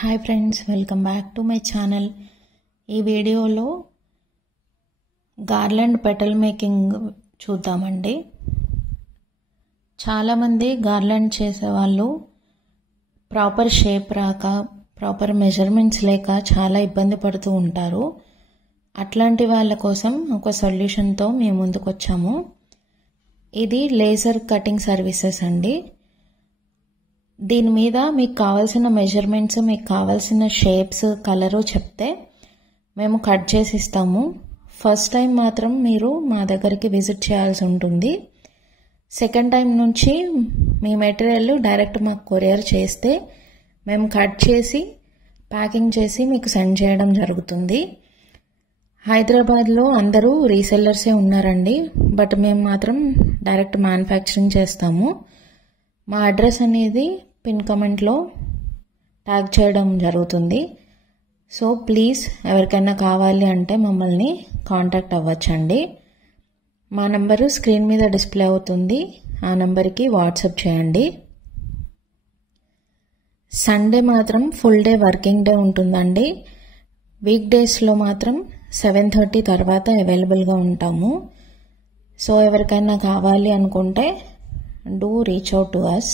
Hi friends, welcome back to my channel. ఈ వీడియోలో garland petal making చూద్దామండి. చాలామంది గార్లాండ్ చేసేవాళ్ళు ప్రాపర్ షేప్ రాక, ప్రాపర్ మెజర్మెంట్స్ లేక చాలా ఇబ్బంది పడుతూ ఉంటారు. అట్లాంటి వాళ్ళ కోసం ఒక సొల్యూషన్తో మేము ముందుకు వచ్చాము. ఇది లేజర్ కటింగ్ సర్వీసెస్ అండి. దీని మీద మీకు కావాల్సిన మెజర్మెంట్స్, మీకు కావాల్సిన షేప్స్, కలరు చెప్తే మేము కట్ చేసి ఇస్తాము. ఫస్ట్ టైం మాత్రం మీరు మా దగ్గరికి విజిట్ చేయాల్సి ఉంటుంది. సెకండ్ టైం నుంచి మీ మెటీరియల్ డైరెక్ట్ మాకు కొరియర్ చేస్తే మేము కట్ చేసి ప్యాకింగ్ చేసి మీకు సెండ్ చేయడం జరుగుతుంది. హైదరాబాద్లో అందరూ రీసెల్లర్సే ఉన్నారండి, బట్ మేము మాత్రం డైరెక్ట్ మ్యానుఫ్యాక్చరింగ్ చేస్తాము. మా అడ్రస్ అనేది పిన్ కమెంట్లో ట్యాగ్ చేయడం జరుగుతుంది. సో ప్లీజ్ ఎవరికైనా కావాలి అంటే మమ్మల్ని కాంటాక్ట్ అవ్వచ్చండి. మా నంబరు స్క్రీన్ మీద డిస్ప్లే అవుతుంది, ఆ నంబర్కి వాట్సాప్ చేయండి. సండే మాత్రం ఫుల్ డే వర్కింగ్ డే ఉంటుందండి. వీక్ డేస్లో మాత్రం 7:30 తర్వాత అవైలబుల్గా ఉంటాము. సో ఎవరికైనా కావాలి అనుకుంటే do reach out to us.